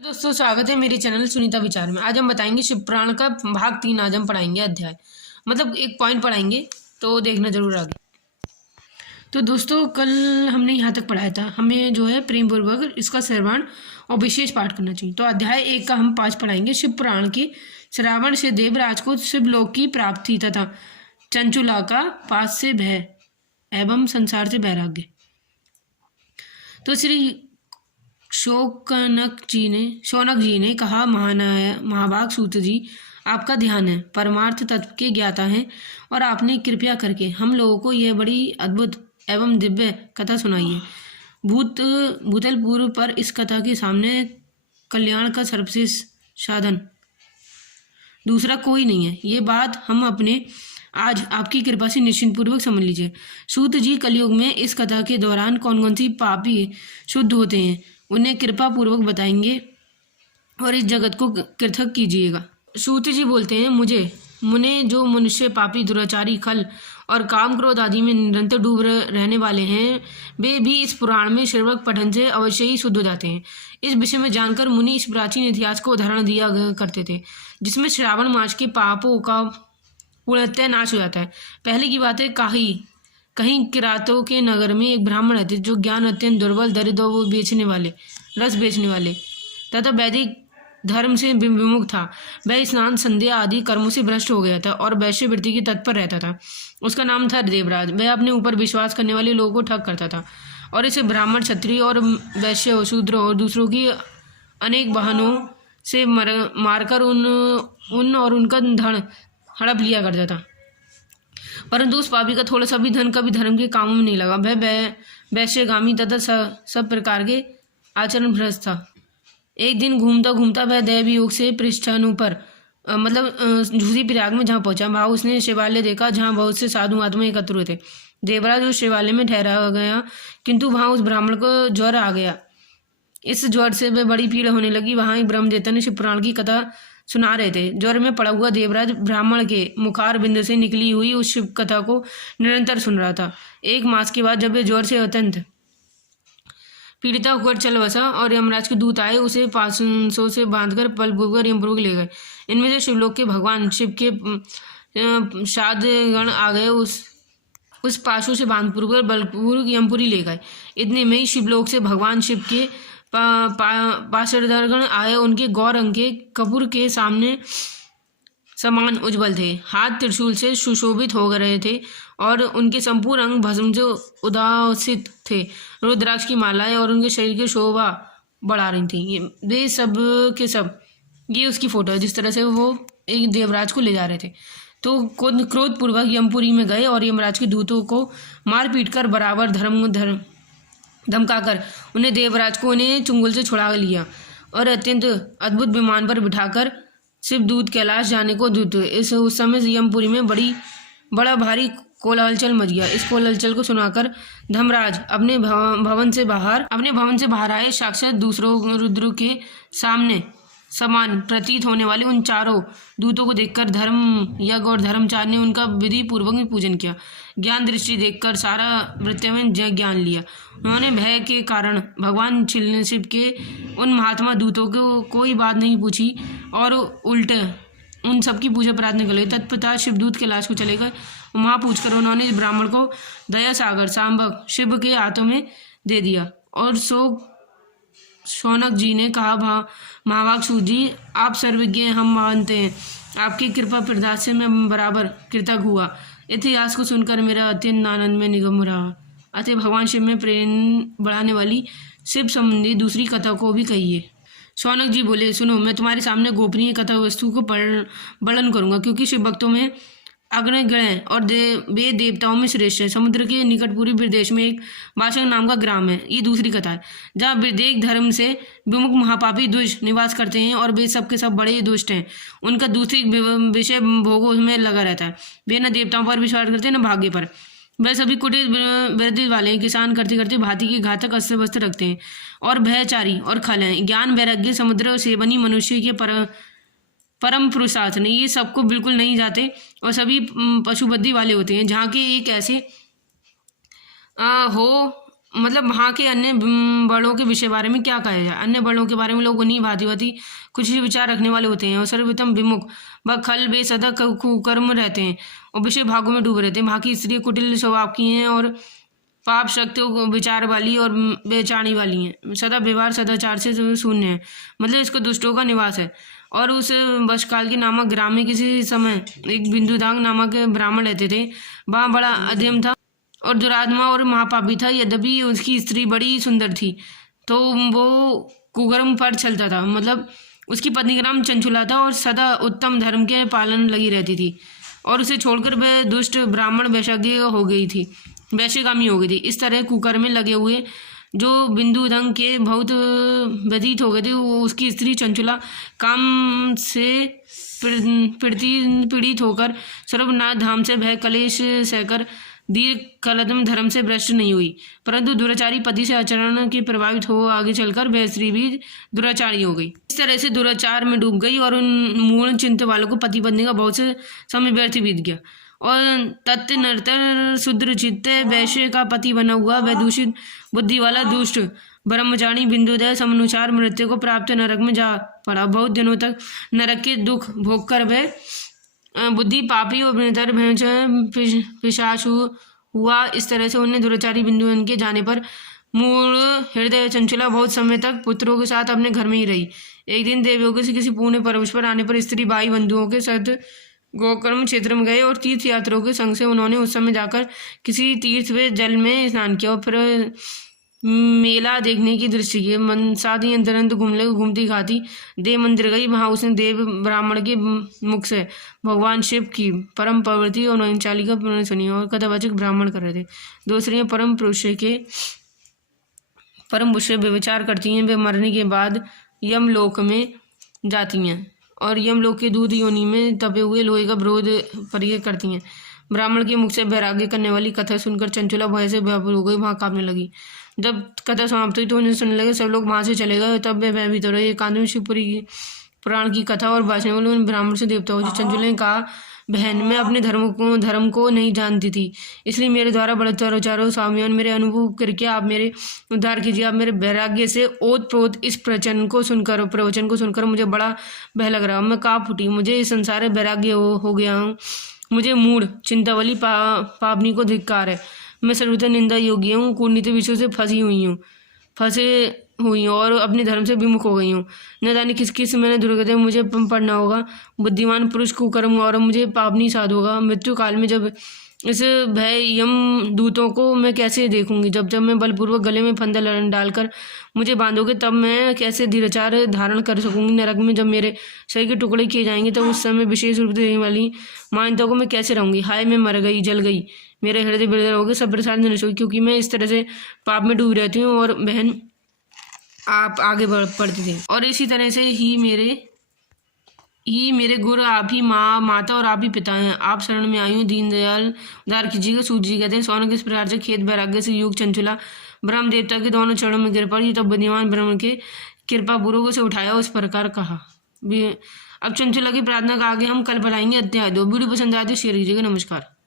दोस्तों स्वागत है मेरे चैनल सुनीता विचार में। आज हम बताएंगे शिव पुराण का भाग 3। आज हम पढ़ाएंगे अध्याय, मतलब एक पॉइंट पढ़ाएंगे, तो देखना जरूर आगे। तो दोस्तों कल हमने यहाँ तक पढ़ाया था, हमें जो है प्रेम पूर्वक इसका श्रवण और विशेष पाठ करना चाहिए। तो अध्याय 1 का हम 5 पढ़ाएंगे। शिव पुराण के श्रावण से देवराज को शिवलोक की प्राप्ति तथा चंचुला का पास से भय एवं संसार से वैराग्य। तो श्री शौनक जी ने कहा, महाभाग सूत जी, आपका ध्यान है, परमार्थ तत्व के ज्ञाता हैं और आपने कृपया करके हम लोगों को यह बड़ी अद्भुत एवं दिव्य कथा सुनाई है। भूतल पूर्व पर इस कथा के सामने कल्याण का सर्वश्रेष्ठ साधन दूसरा कोई नहीं है। ये बात हम अपने आज आपकी कृपा से निश्चिंत पूर्वक समझ लीजिए। सूत जी, कलयुग में इस कथा के दौरान कौन कौन सी पापी शुद्ध होते हैं उन्हें कृपा पूर्वक बताएंगे और इस जगत को कृतक कीजिएगा। सूत जी बोलते हैं, मुने जो मनुष्य पापी, दुराचारी, खल और काम क्रोध आदि में निरंतर डूब रहने वाले हैं, वे भी इस पुराण में श्रवण पठन से अवश्य ही शुद्ध हो जाते हैं। इस विषय में जानकर मुनि इस प्राचीन इतिहास को उदाहरण दिया करते थे, जिसमें श्रावण मास के पापों का पूर्णतः नाश हो जाता है। पहले की बात है, कहीं किरातों के नगर में एक ब्राह्मण रहते जो ज्ञान अत्यंत दुर्बल, दरिद्र और रस बेचने वाले तथा वैदिक धर्म से विमुख था। वह स्नान, संध्या आदि कर्मों से भ्रष्ट हो गया था और वैश्यवृत्ति की तत्पर रहता था। उसका नाम था देवराज। वह अपने ऊपर विश्वास करने वाले लोगों को ठग करता था और इसे ब्राह्मण, क्षत्रिय और वैश्य, शूद्र और दूसरों की अनेक वाहनों से मारकर उन और उनका धन हड़प लिया करता था। परंतु उस पापी का थोड़ा सा भी धन कभी धर्म के कामों में नहीं लगा। वह वैश्यगामी तथा सब प्रकार के आचरण भ्रष्ट था। एक दिन घूमता घूमता वह दैव योग से पृष्ठानु पर झूसी प्रयाग में जहाँ पहुंचा, वहाँ उसने शिवालय देखा जहाँ बहुत से साधु महात्मा एकत्र हुए थे। देवराज उस शिवालय में ठहरा गया, किंतु वहाँ उस ब्राह्मण को ज्वर आ गया। इस ज्वर से वह बड़ी पीड़ा होने लगी। वहाँ एक ब्रह्मदेवता ने शिव पुराण की कथा सुना रहे थे। ज्वर में पड़ा हुआ देवराज ब्राह्मण के मुखार बिंद से निकली हुई उस शिव कथा को निरंतर सुन रहा था। 1 मास के बाद जब वे ज्वर से अत्यंत पीड़िता होकर चल बसा और यमराज के दूत आए, उसे पासों से बांधकर बलपूर्वक यमपुर ले गए। इनमें से शिवलोक के भगवान शिव के साधगण आ गए, उस पाशों से बांधपूर्वक बलपूर्वक यमपुरी ले गए। इतने में ही शिवलोक से भगवान शिव के पार्षदगण आए। उनके गौर रंग के कपूर के सामने समान उज्ज्वल थे, हाथ त्रिशूल से सुशोभित हो रहे थे और उनके संपूर्ण अंग भस्म से उदासित थे। रुद्राक्ष की मालाएं और उनके शरीर की शोभा बढ़ा रही थी। वे सब के सब, ये उसकी फोटो है जिस तरह से वो एक देवराज को ले जा रहे थे। तो क्रोधपूर्वक यमपुरी में गए और यमराज के दूतों को मार पीट कर बराबर धमकाकर उन्हें चुंगल से छुड़ा लिया और अत्यंत अद्भुत विमान पर बिठाकर शिवदूत कैलाश जाने को दूत हुए। उस समय यमपुरी में बड़ा भारी कोलाहल मच गया। इस कोलाहल को सुनाकर धर्मराज अपने भवन से बाहर आए। साक्षात दूसरों रुद्र के सामने समान प्रतीत होने वाले उन चारों दूतों को देखकर धर्म यज्ञ और धर्मचार्य ने उनका विधि पूर्वक पूजन किया। ज्ञान दृष्टि देखकर सारा वृत्तियों ज्ञान लिया। उन्होंने भय के कारण भगवान शिव के उन महात्मा दूतों को कोई बात नहीं पूछी और उल्टे उन सबकी पूजा प्रार्थना कर ली। तत्पश्चात शिवदूत कैलाश को चले गए। वहाँ पूछकर उन्होंने इस ब्राह्मण को दया सागर सांबक शिव के हाथों में दे दिया। और शौनक जी ने कहा, महाभाग सूत जी, आप सर्वज्ञ हम मानते हैं। आपकी कृपा प्रदान से मैं बराबर कृतज्ञ हुआ। इतिहास को सुनकर मेरा अत्यंत आनंद में निगम रहा। अतः भगवान शिव में प्रेम बढ़ाने वाली शिव संबंधी दूसरी कथा को भी कहिए। शौनक जी बोले, सुनो, मैं तुम्हारे सामने गोपनीय कथा वस्तु को वर्णन करूंगा, क्योंकि शिव भक्तों में अग्रगण्य और वे देवताओं में श्रेष्ठ है। समुद्र के निकट पूर्वी प्रदेश में एक बाशंग नाम का ग्राम है। ये दूसरी कथा है, जहाँ वैदिक धर्म से विमुख महापापी दुष्ट निवास करते हैं और वे सब के सब बड़े दुष्ट हैं। उनका दूसरी विषय भोगों में लगा रहता है। वे न देवताओं पर विश्वास करते न भाग्य पर। वह सभी कुटिल वृद्धि वाले हैं। किसान करते करते भांति के घातक अस्त्र वस्त्र रखते हैं और भयचारी और खल हैं। ज्ञान, वैराग्य, समुद्र और सेवनी मनुष्य के परम पुरुषार्थ नहीं, ये सबको बिल्कुल नहीं जाते और सभी पशुबुद्धि वाले होते हैं। जहाँ के एक ऐसे हो मतलब वहाँ के अन्य वर्णों के विषय बारे में क्या कहा जाए। अन्य वर्णों के बारे में लोग उन्हीं भांति भांति कुछ ही विचार रखने वाले होते हैं और सर्वोत्तम विमुख व खल बेसदा कुकर्म रहते हैं और विषय भागों में डूबे रहते हैं। वहाँ की स्त्री कुटिल स्वभाव की हैं और पाप शक्तियों को विचार वाली और बेचानी वाली हैं, सदा व्यवहार सदाचार से शून्य है, मतलब इसको दुष्टों का निवास है। और उस वशकाल के नामक ग्राम में किसी समय एक बिंदुदांग नामक ब्राह्मण रहते थे। वहाँ बड़ा अध्यम था और दुरात्मा और महापापी था। यद्यपि उसकी स्त्री बड़ी सुंदर थी तो वो कुकर्म पर चलता था, मतलब उसकी पत्नी का नाम चंचुला था और सदा उत्तम धर्म के पालन लगी रहती थी और उसे छोड़कर वह दुष्ट ब्राह्मण वैश्यगामी हो गई थी। इस तरह कुकर्म में लगे हुए जो बिंदुदंग के बहुत व्यतीत हो गए थे, वो उसकी स्त्री चंचुला काम से पीड़ित होकर सर्वनाथ धाम से भय कलेश सहकर दीर्घ कलदम धर्म से भ्रष्ट नहीं हुई, परंतु दुराचारी पति से आचरण के प्रभावित हो आगे चलकर वह स्त्री भी दुराचारी हो गई। इस तरह से दुराचार में डूब गई और उन मूल चिंता वालों को पति पत्नी का बहुत से समय व्यर्थ बीत गया और तत्व नरतर शुद्र चित्त वैश्य का पति बना हुआ वह दूषित बुद्धि वाला दुष्ट ब्रह्मचारी बिंदुदय समनुसार मृत्यु को प्राप्त नरक में जा पड़ा। बहुत दिनों तक नरक के दुख भोग कर वह बुद्धि पापी और नितर पिशाच हुआ। इस तरह से उन्हें दुराचारी बिंदु के जाने पर मूल हृदय चंचला बहुत समय तक पुत्रों के साथ अपने घर में ही रही। एक दिन देवयोगी से किसी पुण्य पर्वत पर आने पर स्त्री भाई बंधुओं के साथ गोकर्म क्षेत्र में गए और तीर्थ यात्रियों के संग से उन्होंने उस समय जाकर किसी तीर्थ वे जल में स्नान किया और फिर मेला देखने की दृष्टि की मन साथ ही अंतरंत घूमती खाती देव मंदिर गई। वहां उसने देव ब्राह्मण के मुख से भगवान शिव की परम प्रवृत्ति और नयनचाली का पुण्य सुनी और कथावाचक ब्राह्मण कर रहे थे। दूसरी परम पुरुष विचार करती हैं, वे मरने के बाद यमलोक में जाती हैं और यमलोक के दूध योनि में तपे हुए लोहे का विरोध परिचय करती हैं। ब्राह्मण के मुख से वैराग्य करने वाली कथा सुनकर चंचुला भय से व्याकुल हो गई, वहां कांपने लगी। जब कथा समाप्त हुई तो उन्हें सुनने लगे, सब लोग वहां से चले गए। तब वे भयभीत हो रहे। एकांत में शिवपुरी पुराण की कथा और भाषण वाले उन ब्राह्मण से देवता हो। चंचुला ने कहा, बहन, मैं अपने धर्म को नहीं जानती थी, इसलिए मेरे द्वारा बलात्कारों स्वामियों मेरे अनुभव करके आप मेरे उद्धार कीजिए। आप मेरे वैराग्य से ओत प्रोत इस प्रवचन को सुनकर मुझे बड़ा भय लग रहा। मैं काँप उठी, मुझे इस संसार वैराग्य हो गया हूँ। मुझे मूढ़ चिंतावली पापनी को धिक्कार है। मैं सर्वथा निंदा योग्य हूँ, कूटनीति विषयों से फंसे हुई हूँ और अपने धर्म से विमुख हो गई हूँ। न जाने किस किस मैंने दुर्गति मुझे पढ़ना होगा। बुद्धिमान पुरुष कुकर्म और मुझे पापनी साध होगा। मृत्यु काल में जब इस भय यम दूतों को मैं कैसे देखूंगी। जब मैं बलपूर्वक गले में फंदा डालकर मुझे बांधोगे तब मैं कैसे धीराचार धारण कर सकूंगी। नरक में जब मेरे शरीर के टुकड़े किए जाएंगे तब उस समय विशेष रूप से देने वाली मान्यता को मैं कैसे रहूंगी। हाय, मैं मर गई, जल गई, मेरे हृदय बिलर हो गए, सब प्रसाद नष्ट होगी, क्योंकि मैं इस तरह से पाप में डूब रहती हूँ। और बहन, आप आगे पढ़ते थे और इसी तरह से ही मेरे गुरु आप ही माता और आप ही पिता हैं। आप शरण में आई हूँ, दीनदयाल उद्धार कीजिएगा। सूत जी कहते हैं, सोने किस प्रकार से खेत वैराग्य से युग चंचुला ब्रह्म देवता के दोनों चरणों में गिर पड़ी, तब बुद्धिमान ब्रह्म के कृपा पूर्वक से उठाया, उस प्रकार कहा। अब चंचुला की प्रार्थना का आगे हम कल पढ़ाएंगे अध्याय 2। वीडियो पसंद आए तो शेयर कीजिएगा। नमस्कार।